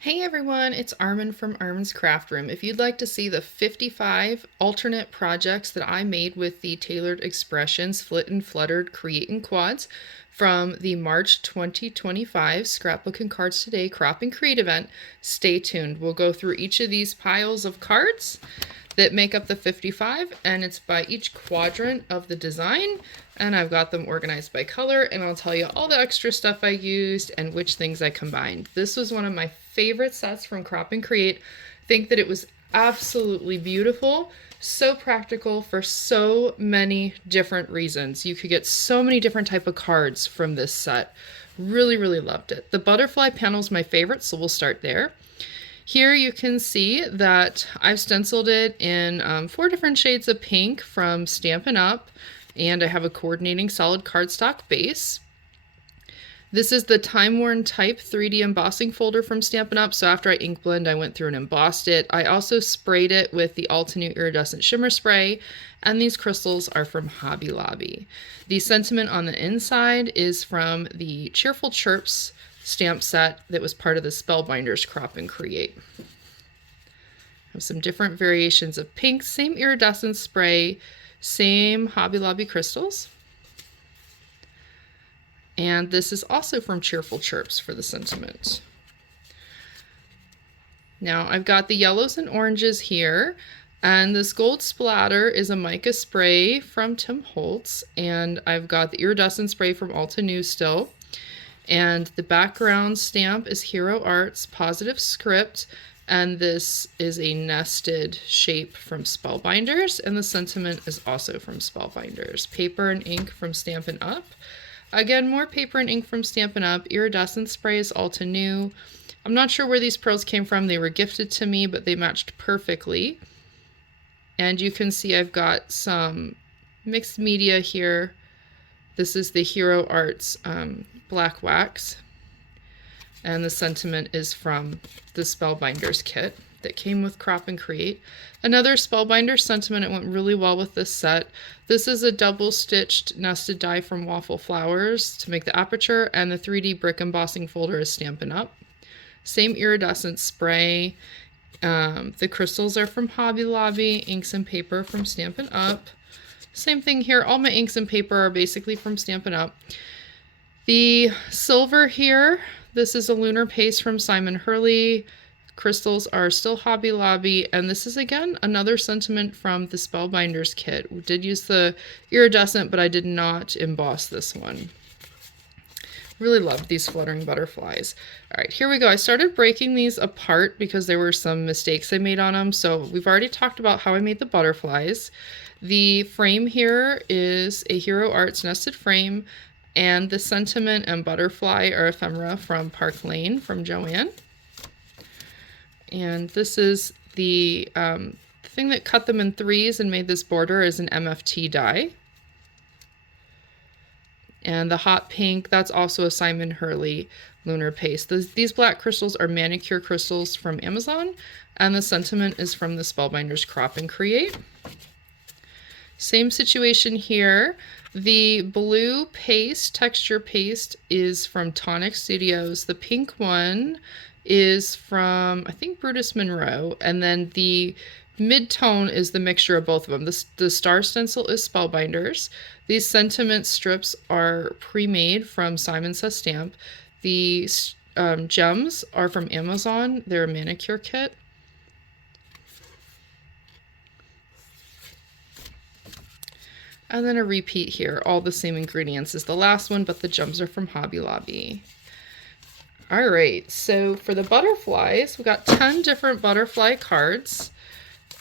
Hey everyone, it's Armen from ArmensCraftRoom. If you'd like to see the 55 alternate projects that I made with the Tailored Expressions Flit and Fluttered Create-in-Quads from the March 2025 Scrapbook and Cards Today Crop and Create event, stay tuned. We'll go through each of these piles of cards that make up the 55, and it's by each quadrant of the design, and I've got them organized by color, and I'll tell you all the extra stuff I used and which things I combined. This was one of my favorite sets from Crop and Create. I think that it was absolutely beautiful, so practical for so many different reasons. You could get so many different type of cards from this set. Really loved it. The butterfly panel is my favorite, so we'll start there. Here you can see that I've stenciled it in 4 different shades of pink from Stampin' Up, and I have a coordinating solid cardstock base. This is the Time Worn Type 3D embossing folder from Stampin' Up, so after I ink blend, I went through and embossed it. I also sprayed it with the Altenew Iridescent Shimmer Spray, and these crystals are from Hobby Lobby. The sentiment on the inside is from the Cheerful Chirps stamp set that was part of the Spellbinders Crop and Create. Have some different variations of pink, same iridescent spray, same Hobby Lobby crystals. And this is also from Cheerful Chirps for the sentiment. Now I've got the yellows and oranges here, and this gold splatter is a mica spray from Tim Holtz, and I've got the iridescent spray from Altenew still. And the background stamp is Hero Arts Positive Script, and this is a nested shape from Spellbinders, and the sentiment is also from Spellbinders. Paper and ink from Stampin' Up. Again, more paper and ink from Stampin' Up. Iridescent spray is Altenew. I'm not sure where these pearls came from. They were gifted to me, but they matched perfectly. And you can see I've got some mixed media here. This is the Hero Arts black wax, and the sentiment is from the Spellbinders kit that came with Crop and Create. Another Spellbinders sentiment, it went really well with this set. This is a double stitched nested die from Waffle Flowers to make the aperture, and the 3D brick embossing folder is Stampin' Up. Same iridescent spray. The crystals are from Hobby Lobby, inks and paper from Stampin' Up. Same thing here, all my inks and paper are basically from Stampin' Up. The silver here, this is a lunar paste from Simon Hurley. Crystals are still Hobby Lobby, and this is again another sentiment from the Spellbinders kit. We did use the iridescent, but I did not emboss this one. Really loved these fluttering butterflies. All right, here we go. I started breaking these apart because there were some mistakes I made on them. So we've already talked about how I made the butterflies. The frame here is a Hero Arts nested frame, and the sentiment and butterfly are ephemera from Park Lane from Joanne. And this is the thing that cut them in 3s and made this border is an MFT die. And the hot pink, that's also a Simon Hurley lunar paste. These black crystals are manicure crystals from Amazon, and the sentiment is from the Spellbinders Crop and Create. Same situation here. The blue paste, texture paste, is from Tonic Studios. The pink one is from, I think, Brutus Monroe. And then the mid-tone is the mixture of both of them. The star stencil is Spellbinders. These sentiment strips are pre-made from Simon Says Stamp. The gems are from Amazon. They're a manicure kit. And then a repeat here, all the same ingredients as the last one, but the gems are from Hobby Lobby. All right, so for the butterflies, we got 10 different butterfly cards,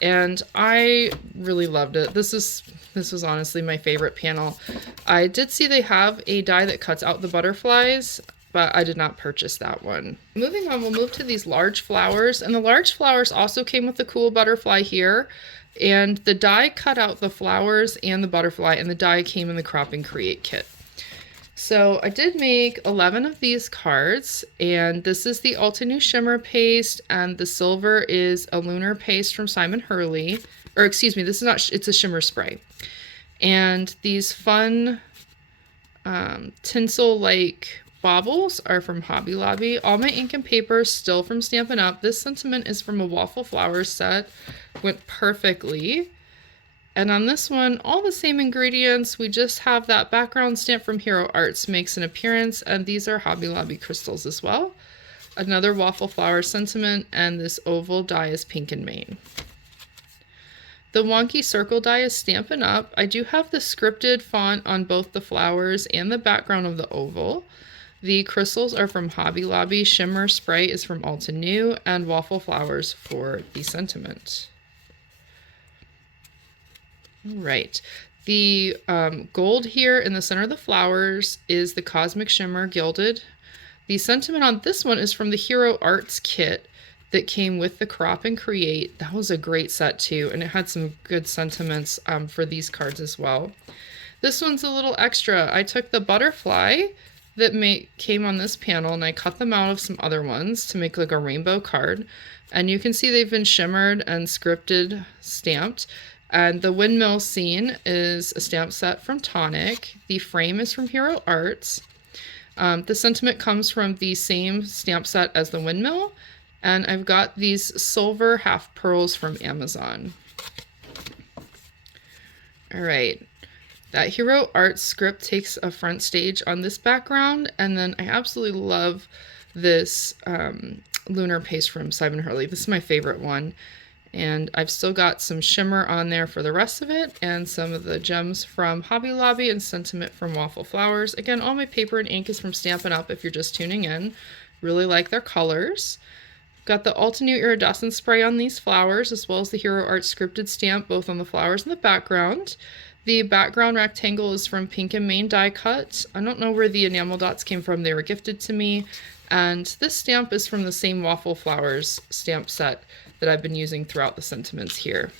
and I really loved it. This was honestly my favorite panel. I did see they have a die that cuts out the butterflies, but I did not purchase that one. Moving on, we'll move to these large flowers, and the large flowers also came with the cool butterfly here. And the die cut out the flowers and the butterfly, and the die came in the Crop and Create kit. So I did make 11 of these cards, and this is the Altenew Shimmer Paste, and the silver is a lunar paste from Simon Hurley. Or excuse me, this is not, it's a shimmer spray. And these fun tinsel-like baubles are from Hobby Lobby. All my ink and paper is still from Stampin' Up. This sentiment is from a Waffle Flowers set. Went perfectly. And on this one, all the same ingredients. We just have that background stamp from Hero Arts makes an appearance, and these are Hobby Lobby crystals as well. Another Waffle Flower sentiment, and this oval die is Pink and Main. The wonky circle die is Stampin' Up. I do have the scripted font on both the flowers and the background of the oval. The crystals are from Hobby Lobby. Shimmer Spray is from Altenew, and Waffle Flowers for the sentiment. Right. The gold here in the center of the flowers is the Cosmic Shimmer Gilded. The sentiment on this one is from the Hero Arts kit that came with the Crop and Create. That was a great set too, and it had some good sentiments for these cards as well. This one's a little extra. I took the butterfly that came on this panel and I cut them out of some other ones to make like a rainbow card. And you can see they've been shimmered and scripted, stamped. And the windmill scene is a stamp set from Tonic. The frame is from Hero Arts. The sentiment comes from the same stamp set as the windmill. And I've got these silver half pearls from Amazon. All right. That Hero Arts script takes a front stage on this background. And then I absolutely love this lunar paste from Simon Hurley. This is my favorite one. And I've still got some shimmer on there for the rest of it, and some of the gems from Hobby Lobby and sentiment from Waffle Flowers. Again, all my paper and ink is from Stampin' Up! If you're just tuning in. Really like their colors. Got the Altenew iridescent spray on these flowers, as well as the Hero Arts scripted stamp, both on the flowers and the background. The background rectangle is from Pink and Main die cut. I don't know where the enamel dots came from. They were gifted to me. And this stamp is from the same Waffle Flowers stamp set that I've been using throughout the sentiments here.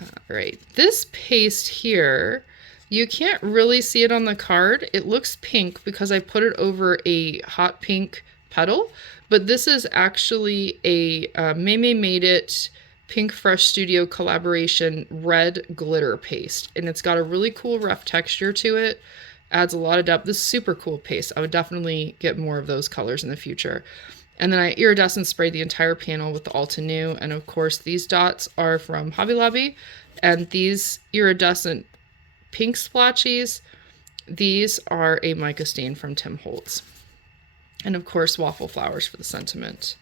All right, this paste here, you can't really see it on the card. It looks pink because I put it over a hot pink petal, but this is actually a Mei Made It Pink Fresh Studio collaboration red glitter paste, and it's got a really cool rough texture to it. Adds a lot of depth. This is super cool paste. I would definitely get more of those colors in the future. And then I iridescent sprayed the entire panel with the Altenew. And of course, these dots are from Hobby Lobby. And these iridescent pink splotchies, these are a mica stain from Tim Holtz. And of course, Waffle Flowers for the sentiment.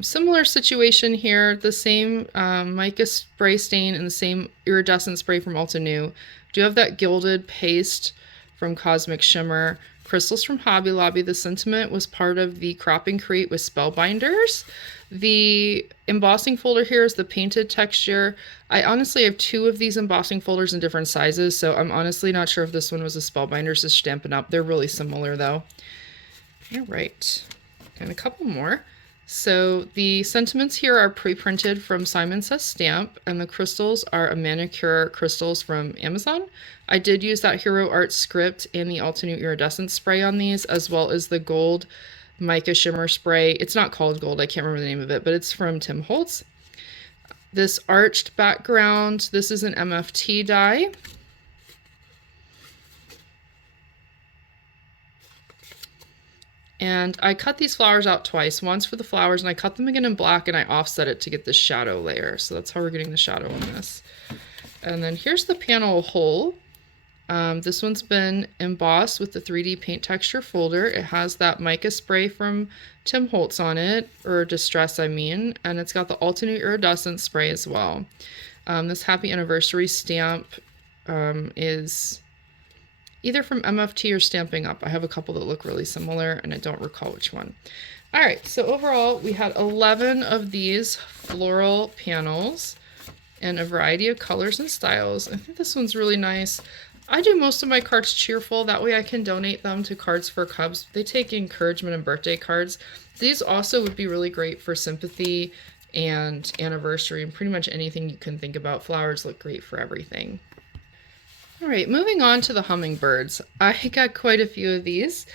Similar situation here, the same mica spray stain and the same iridescent spray from Altenew. Do have that gilded paste from Cosmic Shimmer. Crystals from Hobby Lobby. The sentiment was part of the Crop and Create with Spellbinders. The embossing folder here is the painted texture. I honestly have two of these embossing folders in different sizes, so I'm honestly not sure if this one was a Spellbinders is Stampin' Up. They're really similar though. All right, and a couple more. So the sentiments here are pre-printed from Simon Says Stamp, and the crystals are a manicure crystals from Amazon. I did use that Hero Arts script and the Altenew iridescent spray on these, as well as the gold mica shimmer spray. It's not called gold, I can't remember the name of it, but it's from Tim Holtz. This arched background, this is an MFT die. And I cut these flowers out twice, once for the flowers, and I cut them again in black, and I offset it to get the shadow layer. So that's how we're getting the shadow on this. And then here's the panel whole. This one's been embossed with the 3D paint texture folder. It has that mica spray from Tim Holtz on it, or Distress I mean, and it's got the Altenew iridescent spray as well. This Happy Anniversary stamp is either from MFT or Stampin' Up. I have a couple that look really similar, and I don't recall which one. All right, so overall, we had 11 of these floral panels in a variety of colors and styles. I think this one's really nice. I do most of my cards cheerful. That way I can donate them to Cards for Cubs. They take encouragement and birthday cards. These also would be really great for sympathy and anniversary and pretty much anything you can think about. Flowers look great for everything. All right, moving on to the hummingbirds. I got quite a few of these,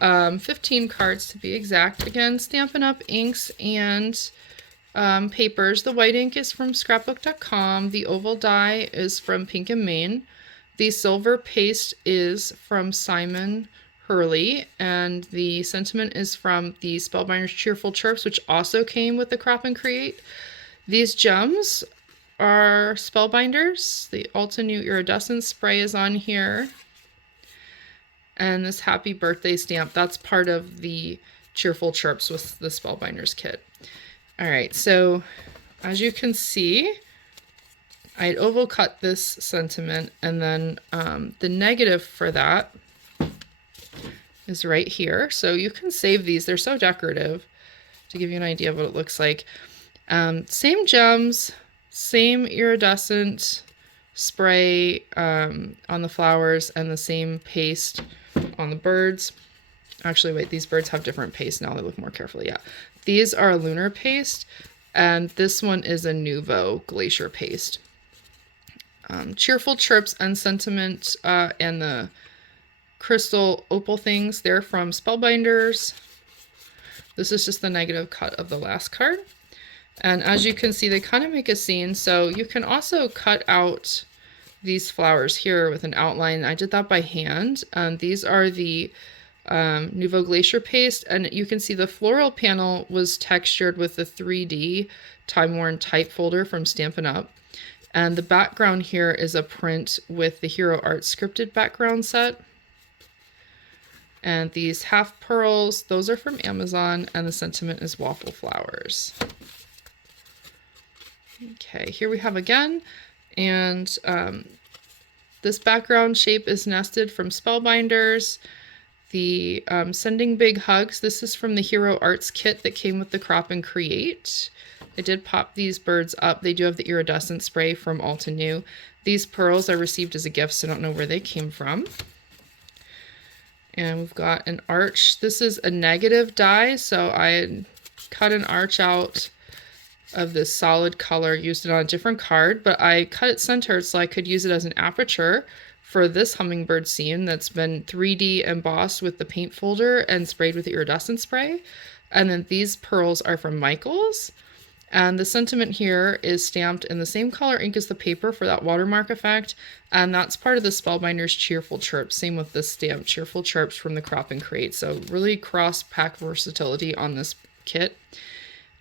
15 cards to be exact. Again, Stampin' Up! Inks and papers. The white ink is from scrapbook.com. The oval die is from Pink and Main. The silver paste is from Simon Hurley, and the sentiment is from the Spellbinders Cheerful Chirps, which also came with the Crop and Create. These gems are Spellbinders. The Ulta New Iridescent Spray is on here. And this Happy Birthday stamp, that's part of the Cheerful Chirps with the Spellbinders kit. All right, so as you can see, I had oval cut this sentiment, and then the negative for that is right here. So you can save these. They're so decorative to give you an idea of what it looks like. Same gems, same iridescent spray on the flowers, and the same paste on the birds. Actually, wait, these birds have different paste now. They look more carefully. Yeah, these are lunar paste, and this one is a Nouveau glacier paste. Cheerful Chirps and Sentiment and the crystal opal things, they're from Spellbinders. This is just the negative cut of the last card. And as you can see, they kind of make a scene. So you can also cut out these flowers here with an outline. I did that by hand. These are the Nouveau Glacier paste, and you can see the floral panel was textured with the 3D time-worn type folder from Stampin' Up. And the background here is a print with the Hero Art scripted background set. And these half pearls, those are from Amazon, and the sentiment is waffle flowers. Okay, here we have again, and this background shape is nested from Spellbinders. The Sending Big Hugs, this is from the Hero Arts kit that came with the Crop and Create. I did pop these birds up. They do have the iridescent spray from Ulta New. These pearls I received as a gift, so I don't know where they came from. And we've got an arch. This is a negative die, so I had cut an arch out of this solid color, used it on a different card, but I cut it centered so I could use it as an aperture for this hummingbird scene that's been 3D embossed with the paint folder and sprayed with the iridescent spray. And then these pearls are from Michaels. And the sentiment here is stamped in the same color ink as the paper for that watermark effect. And that's part of the Spellbinders Cheerful Chirps. Same with this stamp, Cheerful Chirps from the Crop and Create. So really cross-pack versatility on this kit.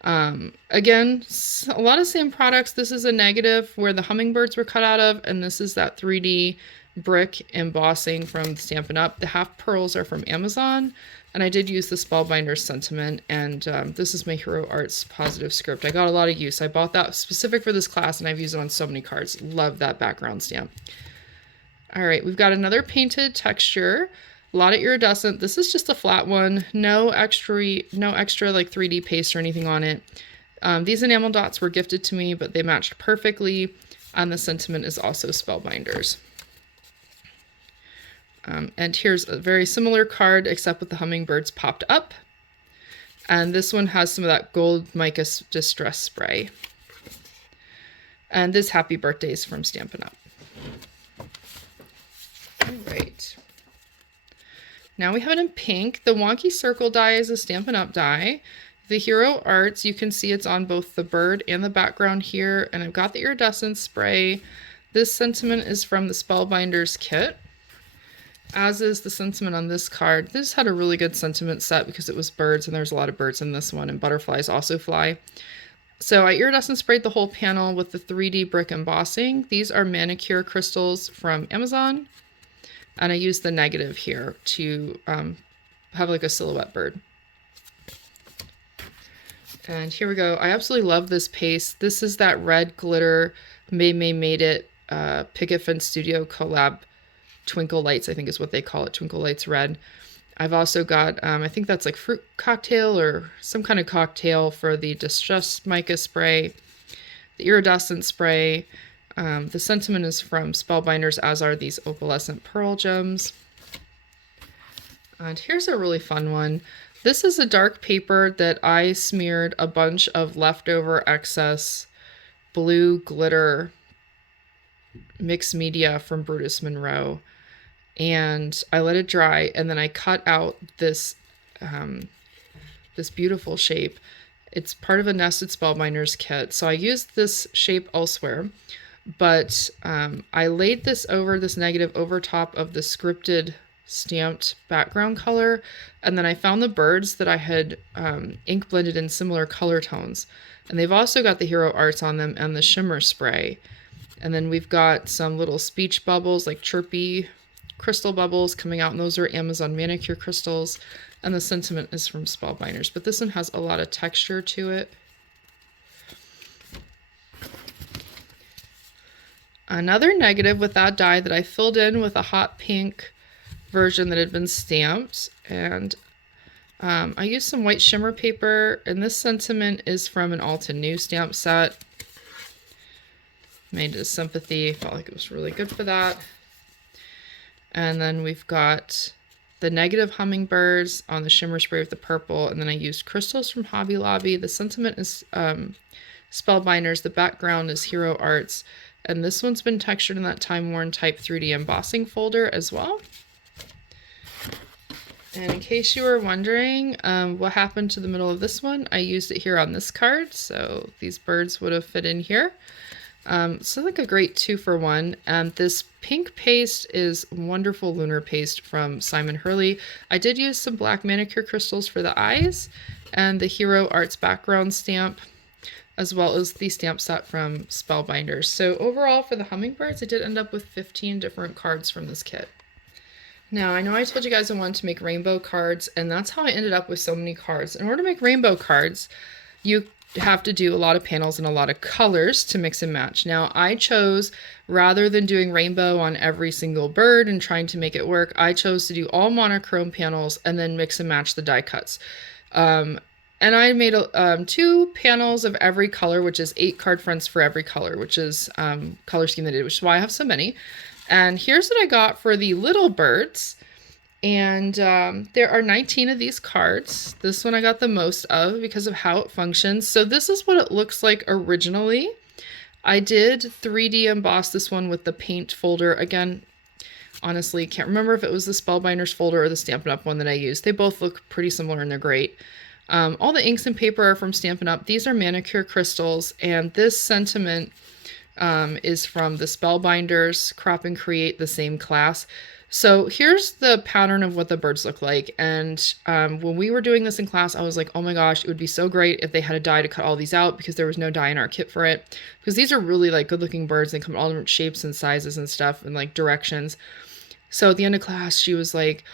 Again, a lot of same products. This is a negative where the hummingbirds were cut out of, and this is that 3D brick embossing from Stampin' Up. The half pearls are from Amazon, and I did use the Spellbinders sentiment, and this is my Hero Arts positive script. I got a lot of use. I bought that specific for this class, and I've used it on so many cards. Love that background stamp. All right, we've got another painted texture. A lot of iridescent. This is just a flat one. No extra like 3D paste or anything on it. These enamel dots were gifted to me, but they matched perfectly. And the sentiment is also Spellbinders. And here's a very similar card, except with the hummingbirds popped up. And this one has some of that gold mica distress spray. And this Happy Birthday is from Stampin' Up. All right. Now we have it in pink. The wonky circle die is a Stampin' Up die. The Hero Arts, you can see it's on both the bird and the background here. And I've got the iridescent spray. This sentiment is from the Spellbinders kit, as is the sentiment on this card. This had a really good sentiment set because it was birds, and there's a lot of birds in this one, and butterflies also fly. So I iridescent sprayed the whole panel with the 3D brick embossing. These are manicure crystals from Amazon. And I used the negative here to have like a silhouette bird. And here we go. I absolutely love this paste. This is that red glitter Made It Picket Fence Studio collab Twinkle Lights, I think is what they call it, Twinkle Lights Red. I've also got, I think that's like fruit cocktail or some kind of cocktail for the Distressed Mica spray, the iridescent spray. The sentiment is from Spellbinders, as are these opalescent pearl gems. And here's a really fun one. This is a dark paper that I smeared a bunch of leftover excess blue glitter mixed media from Brutus Monroe. And I let it dry, and then I cut out this, this beautiful shape. It's part of a nested Spellbinders kit. So I used this shape elsewhere. But I laid this over, this negative over top of the scripted stamped background color. And then I found the birds that I had ink blended in similar color tones. And they've also got the hero arts on them and the shimmer spray. And then we've got some little speech bubbles, like chirpy crystal bubbles coming out, and those are Amazon manicure crystals. And the sentiment is from Spellbinders, but this one has a lot of texture to it. Another negative with that die that I filled in with a hot pink version that had been stamped, and I used some white shimmer paper, and this sentiment is from an Alta New stamp set. Made it a sympathy, felt like it was really good for that. And then we've got the negative hummingbirds on the shimmer spray with the purple, and then I used crystals from Hobby Lobby. The sentiment is Spellbinders, the background is Hero Arts, and this one's been textured in that Time Worn Type 3D embossing folder as well. And in case you were wondering what happened to the middle of this one, I used it here on this card, so these birds would have fit in here. So like a great 2-for-1. This pink paste is wonderful lunar paste from Simon Hurley. I did use some black manicure crystals for the eyes and the Hero Arts background stamp, as well as the stamp set from Spellbinders. So overall for the hummingbirds, I did end up with 15 different cards from this kit. Now, I know I told you guys I wanted to make rainbow cards, and that's how I ended up with so many cards. In order to make rainbow cards, you have to do a lot of panels and a lot of colors to mix and match. Now, I chose, rather than doing rainbow on every single bird and trying to make it work, I chose to do all monochrome panels and then mix and match the die cuts. And I made 2 panels of every color, which is 8 card fronts for every color, which is color scheme that I did, which is why I have so many. And here's what I got for the little birds. And there are 19 of these cards. This one I got the most of because of how it functions. So this is what it looks like originally. I did 3D emboss this one with the paint folder. Again, honestly, can't remember if it was the Spellbinders folder or the Stampin' Up one that I used. They both look pretty similar and they're great. All the inks and paper are from Stampin' Up. These are manicure crystals, and this sentiment is from the Spellbinders Crop and Create, the same class. So here's the pattern of what the birds look like. And when we were doing this in class, I was like, oh my gosh, it would be so great if they had a die to cut all these out, because there was no die in our kit for it. Because these are really like good looking birds. They come in all different shapes and sizes and stuff and like directions. So at the end of class, she was like,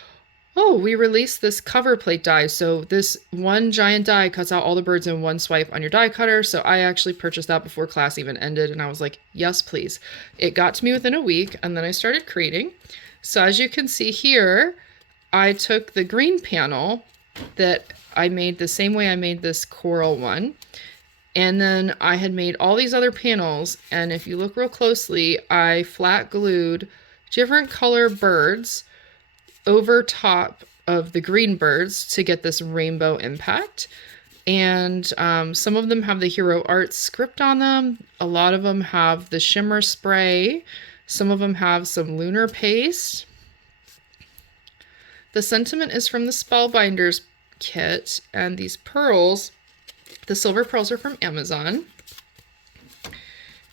oh, we released this cover plate die. So this one giant die cuts out all the birds in one swipe on your die cutter. So I actually purchased that before class even ended. And I was like, yes, please. It got to me within a week, and then I started creating. So as you can see here, I took the green panel that I made the same way I made this coral one. And then I had made all these other panels. And if you look real closely, I flat glued different color birds over top of the green birds to get this rainbow impact. And some of them have the Hero Arts script on them. A lot of them have the shimmer spray. Some of them have some lunar paste. The sentiment is from the Spellbinders kit, and these pearls, the silver pearls, are from Amazon.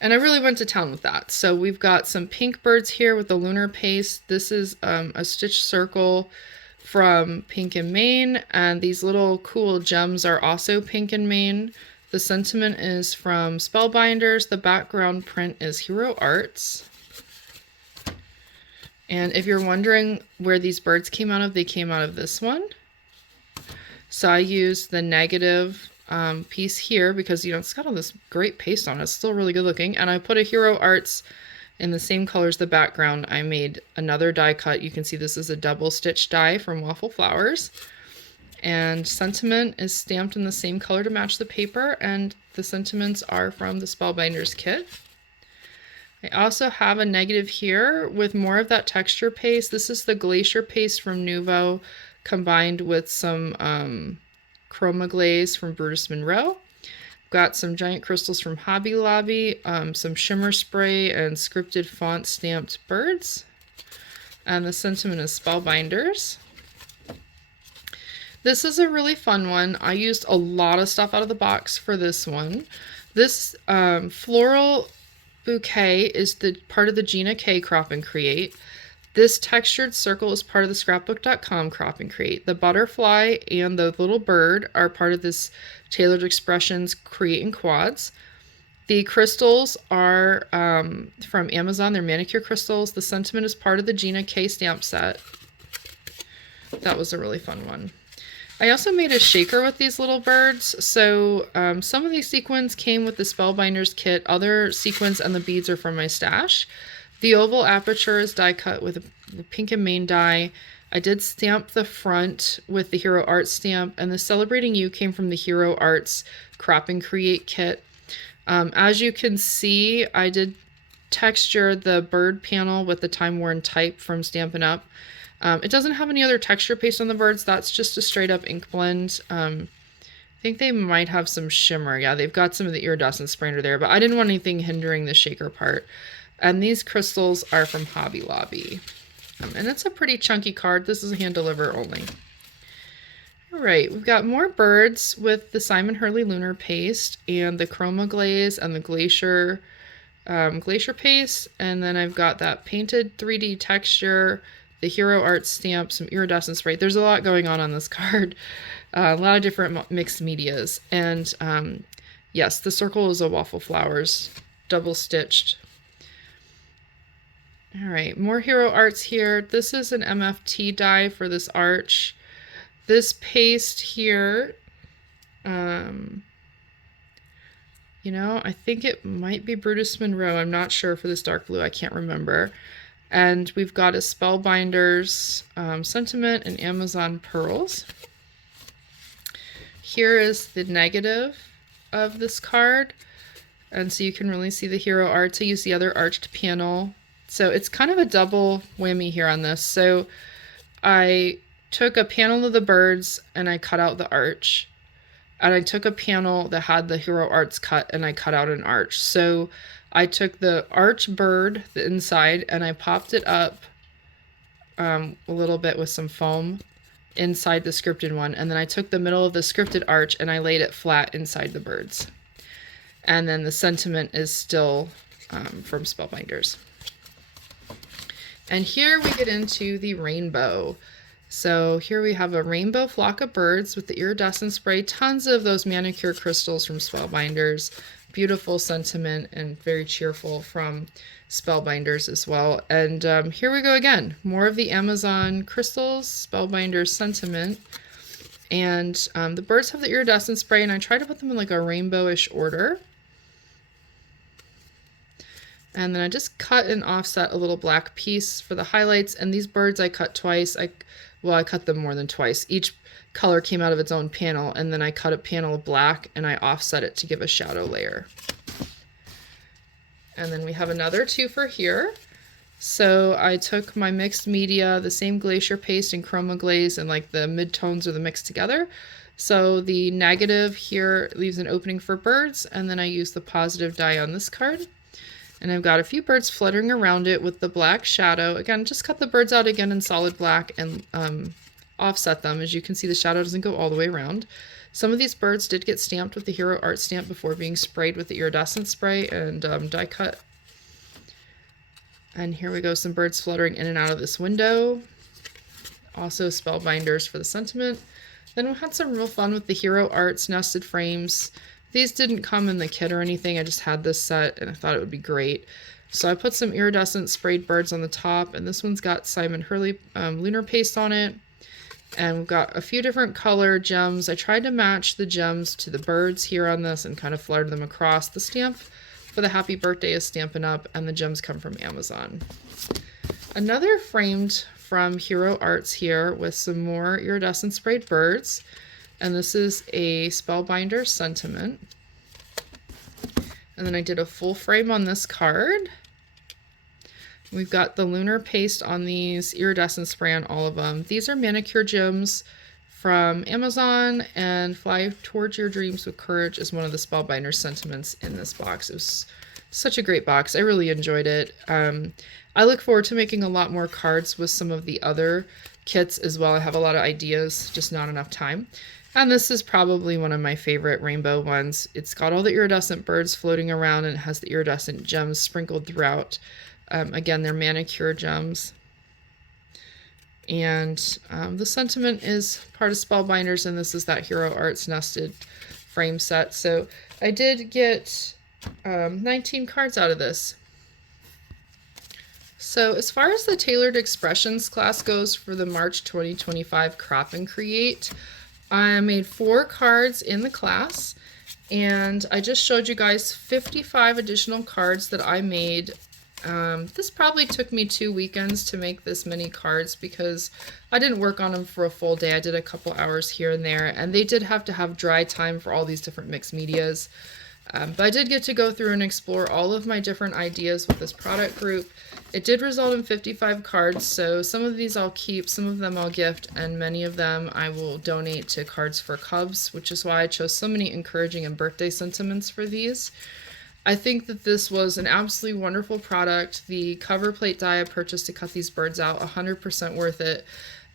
And I really went to town with that. So we've got some pink birds here with the lunar paste. This is a stitch circle from Pink and Main, and these little cool gems are also Pink and Main. The sentiment is from Spellbinders. The background print is Hero Arts. And if you're wondering where these birds came out of, they came out of this one. So I used the negative piece here because, you know, it's got all this great paste on it. It's still really good looking. And I put a Hero Arts in the same color as the background. I made another die cut. You can see this is a double stitch die from Waffle Flowers. And sentiment is stamped in the same color to match the paper. And the sentiments are from the Spellbinders kit. I also have a negative here with more of that texture paste. This is the Glacier paste from Nuvo combined with some Chroma Glaze from Brutus Monroe. Got some giant crystals from Hobby Lobby, some shimmer spray and scripted font stamped birds. And the sentiment is Spellbinders. This is a really fun one. I used a lot of stuff out of the box for this one. This floral bouquet is the part of the Gina K Crop and Create. This textured circle is part of the scrapbook.com crop and create. The butterfly and the little bird are part of this Tailored Expressions Create-in-Quads. The crystals are from Amazon. They're manicure crystals. The sentiment is part of the Gina K stamp set. That was a really fun one. I also made a shaker with these little birds. So some of these sequins came with the Spellbinders kit. Other sequins and the beads are from my stash. The oval aperture is die cut with a pink and main die. I did stamp the front with the Hero Arts stamp, and the Celebrating You came from the Hero Arts Crop and Create kit. As you can see, I did texture the bird panel with the Time Worn type from Stampin' Up. It doesn't have any other texture paste on the birds. That's just a straight up ink blend. I think they might have some shimmer. Yeah, they've got some of the iridescent spray under there, but I didn't want anything hindering the shaker part. And these crystals are from Hobby Lobby. And it's a pretty chunky card. This is a hand deliver only. All right, we've got more birds with the Simon Hurley Lunar Paste and the Chroma Glaze and the Glacier Paste. And then I've got that painted 3D texture, the Hero Arts stamp, some iridescent spray. There's a lot going on this card. A lot of different mixed medias. And yes, the circle is a waffle flowers, double stitched. All right, more Hero Arts here. This is an MFT die for this arch. This paste here, you know, I think it might be Brutus Monroe. I'm not sure for this dark blue. I can't remember. And we've got a Spellbinders sentiment and Amazon pearls. Here is the negative of this card. And so you can really see the Hero Arts. I use the other arched panel. So it's kind of a double whammy here on this. So I took a panel of the birds and I cut out the arch. And I took a panel that had the Hero Arts cut and I cut out an arch. So I took the arch bird, the inside, and I popped it up a little bit with some foam inside the scripted one. And then I took the middle of the scripted arch and I laid it flat inside the birds. And then the sentiment is still from Spellbinders. And here we get into the rainbow. So here we have a rainbow flock of birds with the iridescent spray, tons of those manicure crystals from Spellbinders, beautiful sentiment and very cheerful from Spellbinders as well. And here we go again, more of the Amazon crystals, Spellbinders sentiment. And the birds have the iridescent spray, and I try to put them in like a rainbowish order. And then I just cut and offset a little black piece for the highlights. And these birds I cut twice. I cut them more than twice. Each color came out of its own panel, and then I cut a panel of black and I offset it to give a shadow layer. And then we have another two for here. So I took my mixed media, the same Glacier Paste and Chroma Glaze, and like the mid-tones are the mixed together. So the negative here leaves an opening for birds, and then I use the positive die on this card. And I've got a few birds fluttering around it with the black shadow. Again, just cut the birds out again in solid black and offset them. As you can see, the shadow doesn't go all the way around. Some of these birds did get stamped with the Hero Art stamp before being sprayed with the iridescent spray and die cut. And here we go, some birds fluttering in and out of this window. Also Spellbinders for the sentiment. Then we had some real fun with the Hero Arts nested frames. These didn't come in the kit or anything. I just had this set and I thought it would be great. So I put some iridescent sprayed birds on the top, and this one's got Simon Hurley lunar paste on it. And we've got a few different color gems. I tried to match the gems to the birds here on this and kind of fluttered them across. The stamp for the happy birthday is Stampin' Up, and the gems come from Amazon. Another framed from Hero Arts here with some more iridescent sprayed birds. And this is a Spellbinder sentiment. And then I did a full frame on this card. We've got the lunar paste on these, iridescent spray on all of them. These are manicure gems from Amazon, and Fly Towards Your Dreams with Courage is one of the Spellbinder sentiments in this box. It was such a great box. I really enjoyed it. I look forward to making a lot more cards with some of the other kits as well. I have a lot of ideas, just not enough time. And this is probably one of my favorite rainbow ones. It's got all the iridescent birds floating around, and it has the iridescent gems sprinkled throughout. Again, they're manicure gems. And the sentiment is part of Spellbinders, and this is that Hero Arts nested frame set. So I did get 19 cards out of this. So as far as the Tailored Expressions class goes for the March 2025 Crop and Create, I made 4 cards in the class, and I just showed you guys 55 additional cards that I made. This probably took me 2 weekends to make this many cards because I didn't work on them for a full day. I did a couple hours here and there, and they did have to have dry time for all these different mixed medias. But I did get to go through and explore all of my different ideas with this product group. It did result in 55 cards, so some of these I'll keep, some of them I'll gift, and many of them I will donate to Cards for Cubs, which is why I chose so many encouraging and birthday sentiments for these. I think that this was an absolutely wonderful product. The cover plate die I purchased to cut these birds out, 100% worth it.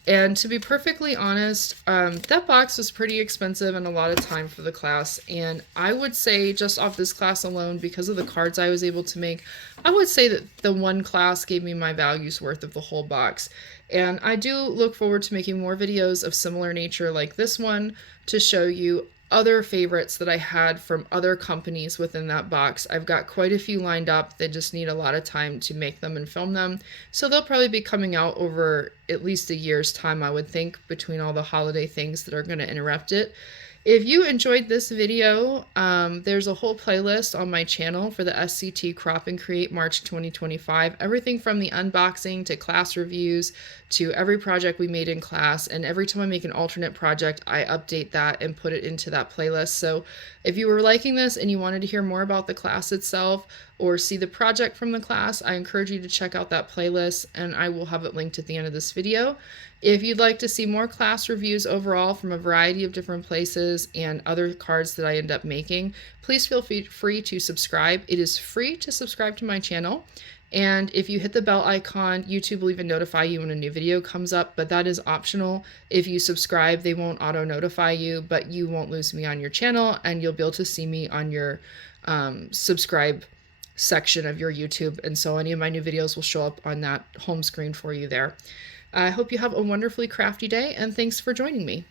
And to be perfectly honest, that box was pretty expensive and a lot of time for the class. And I would say just off this class alone, because of the cards I was able to make, I would say that the one class gave me my value's worth of the whole box. And I do look forward to making more videos of similar nature like this one to show you other favorites that I had from other companies within that box. I've got quite a few lined up. They just need a lot of time to make them and film them. So they'll probably be coming out over at least a year's time, I would think, between all the holiday things that are going to interrupt it. If you enjoyed this video, there's a whole playlist on my channel for the SCT Crop and Create March 2025. Everything from the unboxing to class reviews to every project we made in class. And every time I make an alternate project, I update that and put it into that playlist. So if you were liking this and you wanted to hear more about the class itself or see the project from the class, I encourage you to check out that playlist, and I will have it linked at the end of this video. If you'd like to see more class reviews overall from a variety of different places and other cards that I end up making, please feel free to subscribe. It is free to subscribe to my channel. And if you hit the bell icon, YouTube will even notify you when a new video comes up, but that is optional. If you subscribe, they won't auto notify you, but you won't lose me on your channel, and you'll be able to see me on your subscribe section of your YouTube. And so any of my new videos will show up on that home screen for you there. I hope you have a wonderfully crafty day, and thanks for joining me.